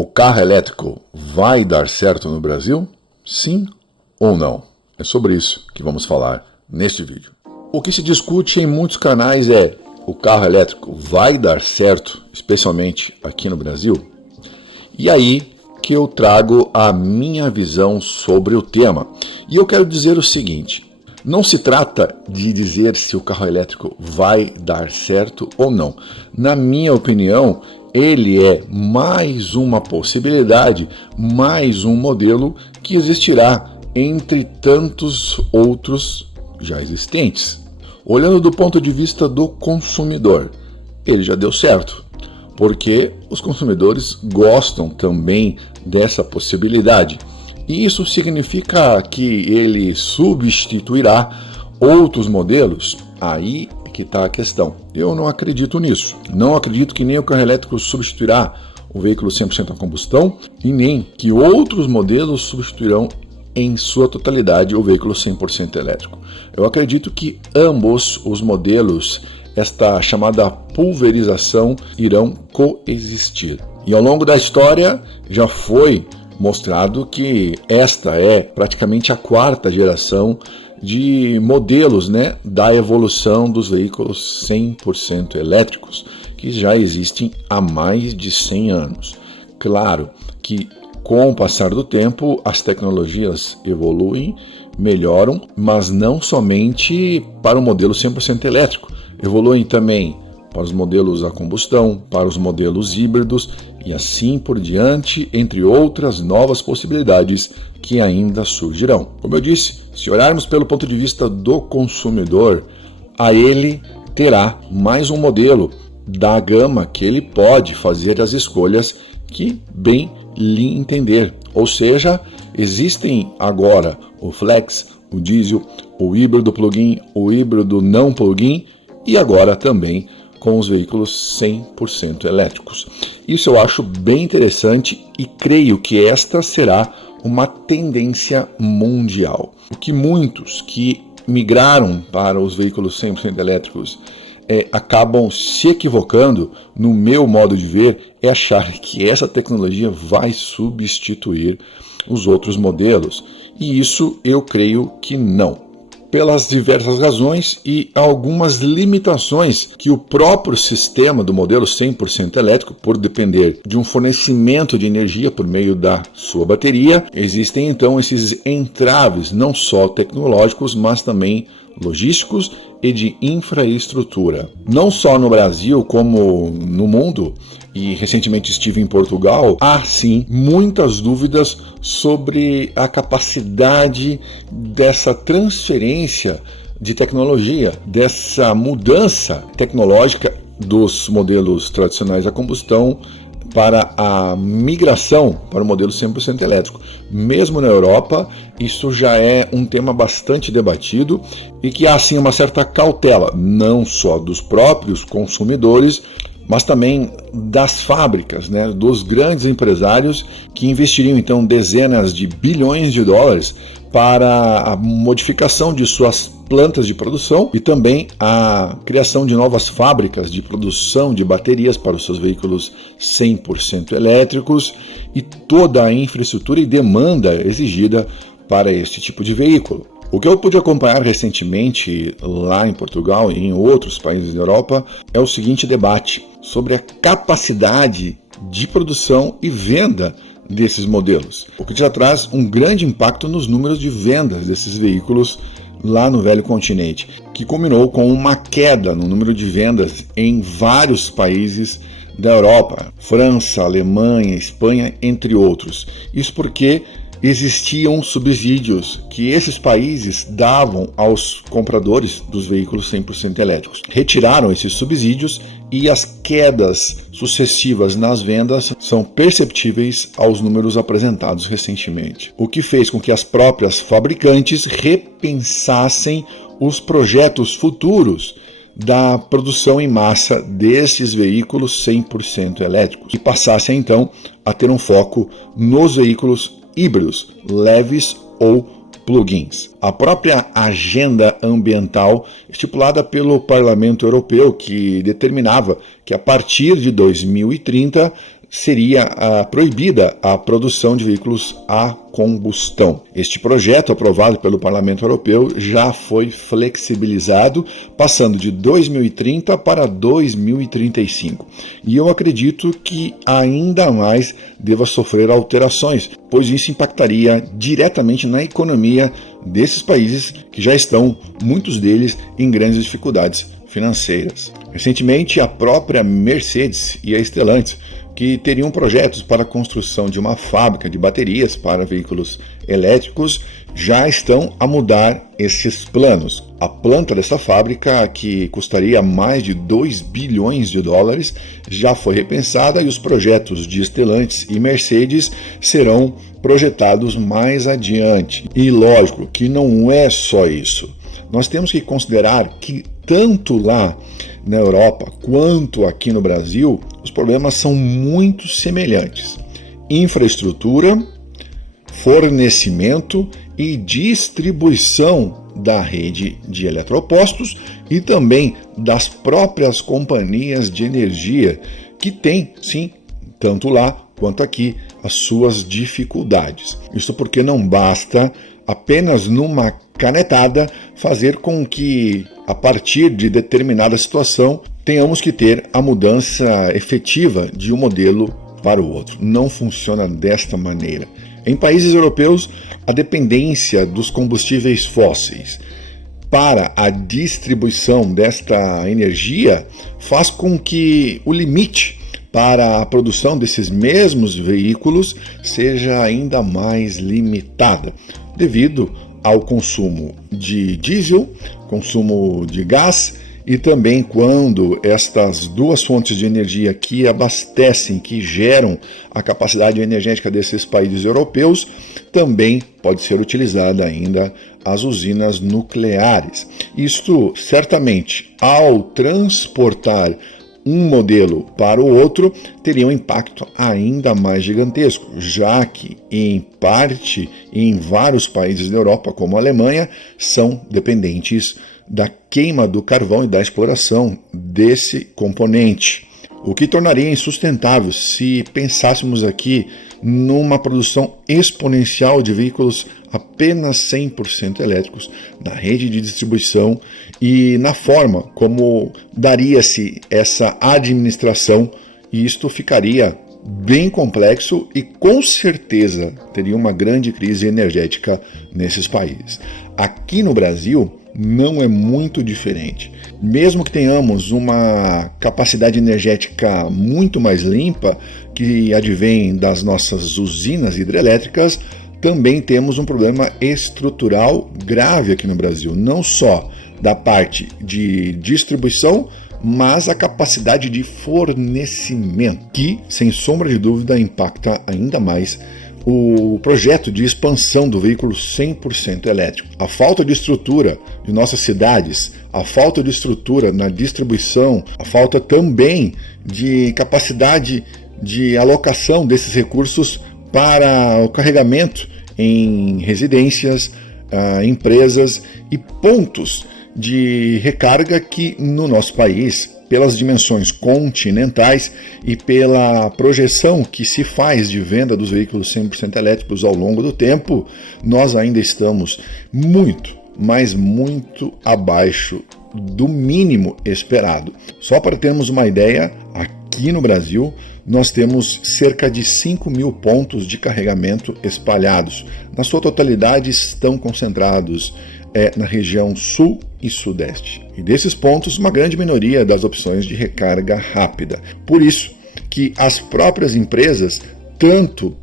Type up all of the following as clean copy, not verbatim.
O carro elétrico vai dar certo no Brasil? Sim ou não? É sobre isso que vamos falar neste vídeo. O que se discute em muitos canais é: o carro elétrico vai dar certo, especialmente aqui no Brasil? E aí que eu trago a minha visão sobre o tema. E eu quero dizer o seguinte: não se trata de dizer se o carro elétrico vai dar certo ou não. Na minha opinião, ele é mais uma possibilidade, mais um modelo que existirá entre tantos outros já existentes. Olhando do ponto de vista do consumidor, ele já deu certo, porque os consumidores gostam também dessa possibilidade. E isso significa que ele substituirá outros modelos? Aí que está a questão. Eu não acredito nisso. Não acredito que nem o carro elétrico substituirá o veículo 100% a combustão e nem que outros modelos substituirão em sua totalidade o veículo 100% elétrico. Eu acredito que ambos os modelos, esta chamada pulverização, irão coexistir. E ao longo da história já foi mostrado que esta é praticamente a quarta geração de modelos, da evolução dos veículos 100% elétricos, que já existem há mais de 100 anos. Claro que com o passar do tempo as tecnologias evoluem, melhoram, mas não somente para o modelo 100% elétrico, evoluem também para os modelos a combustão, para os modelos híbridos e assim por diante, entre outras novas possibilidades que ainda surgirão. Como eu disse, se olharmos pelo ponto de vista do consumidor, a ele terá mais um modelo da gama que ele pode fazer as escolhas que bem lhe entender. Ou seja, existem agora o flex, o diesel, o híbrido plug-in, o híbrido não plug-in e agora também com os veículos 100% elétricos. Isso eu acho bem interessante e creio que esta será uma tendência mundial. O que muitos que migraram para os veículos 100% elétricos acabam se equivocando, no meu modo de ver, é achar que essa tecnologia vai substituir os outros modelos. E isso eu creio que não, pelas diversas razões e algumas limitações que o próprio sistema do modelo 100% elétrico, por depender de um fornecimento de energia por meio da sua bateria, existem então esses entraves, não só tecnológicos, mas também logísticos e de infraestrutura. Não só no Brasil, como no mundo, e recentemente estive em Portugal, há sim muitas dúvidas sobre a capacidade dessa transferência de tecnologia, dessa mudança tecnológica dos modelos tradicionais a combustão para a migração para o modelo 100% elétrico. Mesmo na Europa, isso já é um tema bastante debatido e que há sim uma certa cautela, não só dos próprios consumidores, mas também das fábricas, dos grandes empresários que investiriam então dezenas de bilhões de dólares para a modificação de suas plantas de produção e também a criação de novas fábricas de produção de baterias para os seus veículos 100% elétricos e toda a infraestrutura e demanda exigida para este tipo de veículo. O que eu pude acompanhar recentemente lá em Portugal e em outros países da Europa é o seguinte debate sobre a capacidade de produção e venda desses modelos, o que já traz um grande impacto nos números de vendas desses veículos lá no velho continente, que culminou com uma queda no número de vendas em vários países da Europa, França, Alemanha, Espanha, entre outros. Isso porque existiam subsídios que esses países davam aos compradores dos veículos 100% elétricos. Retiraram esses subsídios e as quedas sucessivas nas vendas são perceptíveis aos números apresentados recentemente, o que fez com que as próprias fabricantes repensassem os projetos futuros da produção em massa desses veículos 100% elétricos e passassem então a ter um foco nos veículos híbridos, leves ou plugins. A própria agenda ambiental estipulada pelo Parlamento Europeu, que determinava que a partir de 2030 seria proibida a produção de veículos a combustão. Este projeto, aprovado pelo Parlamento Europeu, já foi flexibilizado, passando de 2030 para 2035. E eu acredito que ainda mais deva sofrer alterações, pois isso impactaria diretamente na economia desses países que já estão, muitos deles, em grandes dificuldades financeiras. Recentemente, a própria Mercedes e a Stellantis, que teriam projetos para a construção de uma fábrica de baterias para veículos elétricos, já estão a mudar esses planos. A planta dessa fábrica, que custaria mais de 2 bilhões de dólares, já foi repensada e os projetos de Stellantis e Mercedes serão projetados mais adiante. E lógico que não é só isso. Nós temos que considerar que tanto lá na Europa quanto aqui no Brasil, os problemas são muito semelhantes. Infraestrutura, fornecimento e distribuição da rede de eletropostos e também das próprias companhias de energia, que têm, sim, tanto lá quanto aqui, as suas dificuldades. Isso porque não basta apenas numa canetada fazer com que, a partir de determinada situação, tenhamos que ter a mudança efetiva de um modelo para o outro. Não funciona desta maneira. Em países europeus, a dependência dos combustíveis fósseis para a distribuição desta energia faz com que o limite para a produção desses mesmos veículos seja ainda mais limitada, devido ao consumo de diesel, consumo de gás e também quando estas duas fontes de energia que abastecem, que geram a capacidade energética desses países europeus, também pode ser utilizada ainda as usinas nucleares. Isto certamente, ao transportar um modelo para o outro, teria um impacto ainda mais gigantesco, já que, em parte, em vários países da Europa, como a Alemanha, são dependentes da queima do carvão e da exploração desse componente, o que tornaria insustentável se pensássemos aqui numa produção exponencial de veículos apenas 100% elétricos na rede de distribuição e na forma como daria-se essa administração, e isto ficaria bem complexo e com certeza teria uma grande crise energética nesses países. Aqui no Brasil não é muito diferente. Mesmo que tenhamos uma capacidade energética muito mais limpa, que advém das nossas usinas hidrelétricas, também temos um problema estrutural grave aqui no Brasil, não só da parte de distribuição, mas a capacidade de fornecimento, que, sem sombra de dúvida, impacta ainda mais o projeto de expansão do veículo 100% elétrico. A falta de estrutura de nossas cidades, a falta de estrutura na distribuição, a falta também de capacidade de alocação desses recursos para o carregamento em residências, empresas e pontos de recarga que no nosso país, pelas dimensões continentais e pela projeção que se faz de venda dos veículos 100% elétricos ao longo do tempo, nós ainda estamos muito, mas muito abaixo do mínimo esperado. Só para termos uma ideia, aqui no Brasil, nós temos cerca de 5 mil pontos de carregamento espalhados. Na sua totalidade, estão concentrados na região sul e sudeste. E desses pontos, uma grande minoria das opções de recarga rápida. Por isso que as próprias empresas, tanto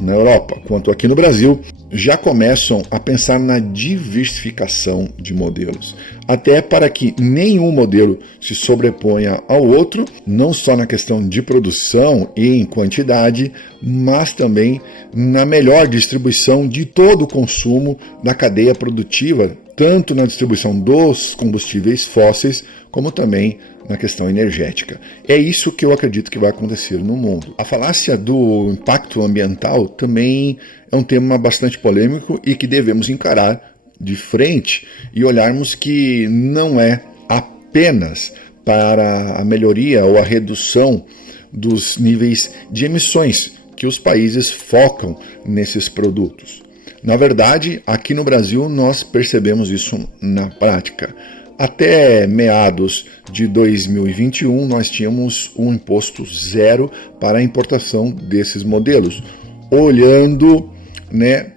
na Europa quanto aqui no Brasil, já começam a pensar na diversificação de modelos, até para que nenhum modelo se sobreponha ao outro, não só na questão de produção e em quantidade, mas também na melhor distribuição de todo o consumo da cadeia produtiva, tanto na distribuição dos combustíveis fósseis, como também na questão energética. É isso que eu acredito que vai acontecer no mundo. A falácia do impacto ambiental também é um tema bastante polêmico e que devemos encarar de frente e olharmos que não é apenas para a melhoria ou a redução dos níveis de emissões que os países focam nesses produtos. Na verdade, aqui no Brasil nós percebemos isso na prática. Até meados de 2021 nós tínhamos um imposto zero para a importação desses modelos, olhando,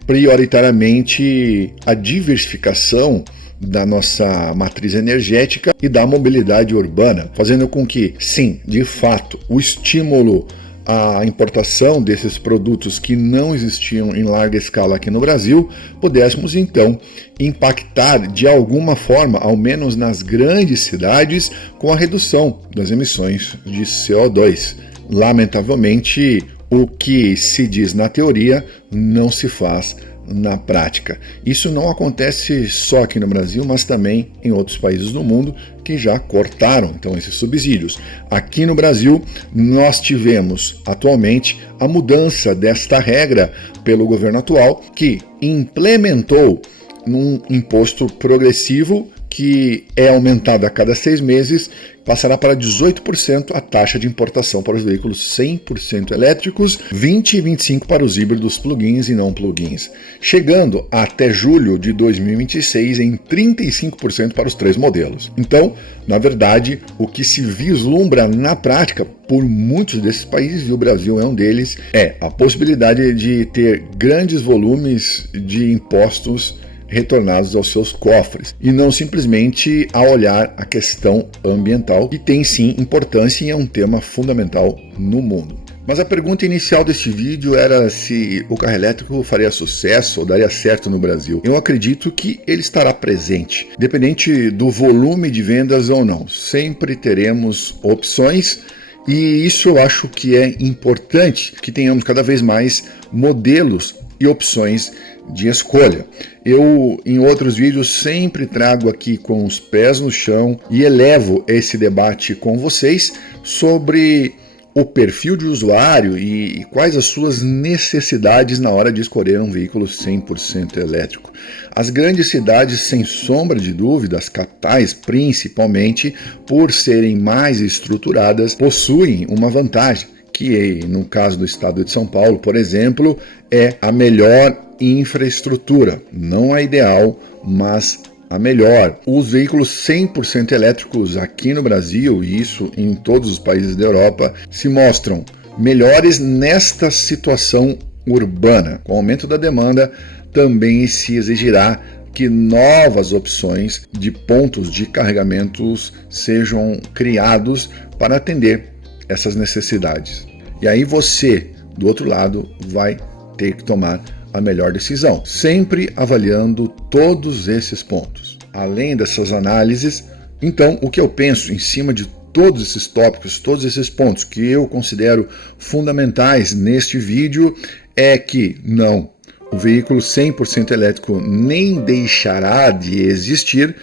prioritariamente a diversificação da nossa matriz energética e da mobilidade urbana, fazendo com que, sim, de fato, o estímulo à importação desses produtos que não existiam em larga escala aqui no Brasil, pudéssemos então impactar de alguma forma, ao menos nas grandes cidades, com a redução das emissões de CO2. Lamentavelmente, o que se diz na teoria não se faz na prática. Isso não acontece só aqui no Brasil, mas também em outros países do mundo que já cortaram então esses subsídios. Aqui no Brasil, nós tivemos atualmente a mudança desta regra pelo governo atual, que implementou um imposto progressivo que é aumentado a cada 6 meses, passará para 18% a taxa de importação para os veículos 100% elétricos, 20% e 25% para os híbridos plug-ins e não plug-ins, chegando até julho de 2026 em 35% para os 3 modelos. Então, na verdade, o que se vislumbra na prática por muitos desses países, e o Brasil é um deles, é a possibilidade de ter grandes volumes de impostos retornados aos seus cofres, e não simplesmente a olhar a questão ambiental, que tem sim importância e é um tema fundamental no mundo. Mas a pergunta inicial deste vídeo era se o carro elétrico faria sucesso ou daria certo no Brasil. Eu acredito que ele estará presente, independente do volume de vendas ou não. Sempre teremos opções, e isso eu acho que é importante, que tenhamos cada vez mais modelos e opções de escolha. Eu, em outros vídeos, sempre trago aqui com os pés no chão e elevo esse debate com vocês sobre o perfil de usuário e quais as suas necessidades na hora de escolher um veículo 100% elétrico. As grandes cidades, sem sombra de dúvida, as capitais principalmente, por serem mais estruturadas, possuem uma vantagem, que no caso do estado de São Paulo, por exemplo, é a melhor infraestrutura. Não a ideal, mas a melhor. Os veículos 100% elétricos aqui no Brasil, e isso em todos os países da Europa, se mostram melhores nesta situação urbana. Com o aumento da demanda, também se exigirá que novas opções de pontos de carregamentos sejam criados para atender essas necessidades. E aí você, do outro lado, vai ter que tomar a melhor decisão, sempre avaliando todos esses pontos. Além dessas análises, então, o que eu penso em cima de todos esses tópicos, todos esses pontos que eu considero fundamentais neste vídeo, é que não, o veículo 100% elétrico nem deixará de existir,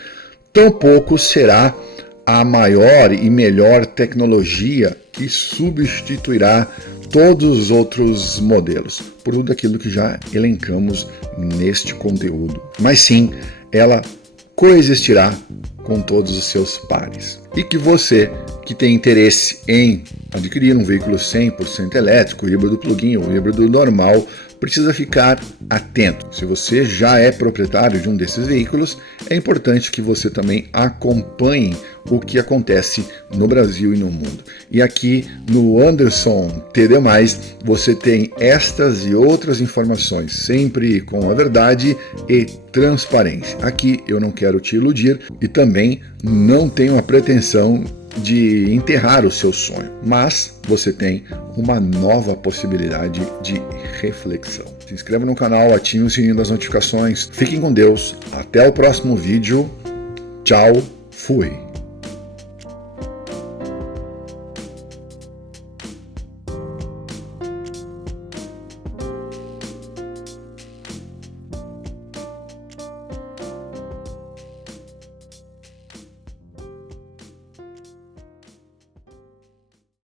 tampouco será a maior e melhor tecnologia que substituirá todos os outros modelos, por tudo aquilo que já elencamos neste conteúdo. Mas sim, ela coexistirá com todos os seus pares. E que você que tem interesse em adquirir um veículo 100% elétrico, híbrido plug-in ou híbrido normal, precisa ficar atento. Se você já é proprietário de um desses veículos, é importante que você também acompanhe o que acontece no Brasil e no mundo. E aqui no Anderson TD+, você tem estas e outras informações, sempre com a verdade e transparência. Aqui eu não quero te iludir e também não tenho a pretensão de enterrar o seu sonho, mas você tem uma nova possibilidade de reflexão. Se inscreva no canal, ative o sininho das notificações. Fiquem com Deus. Até o próximo vídeo. Tchau. Fui.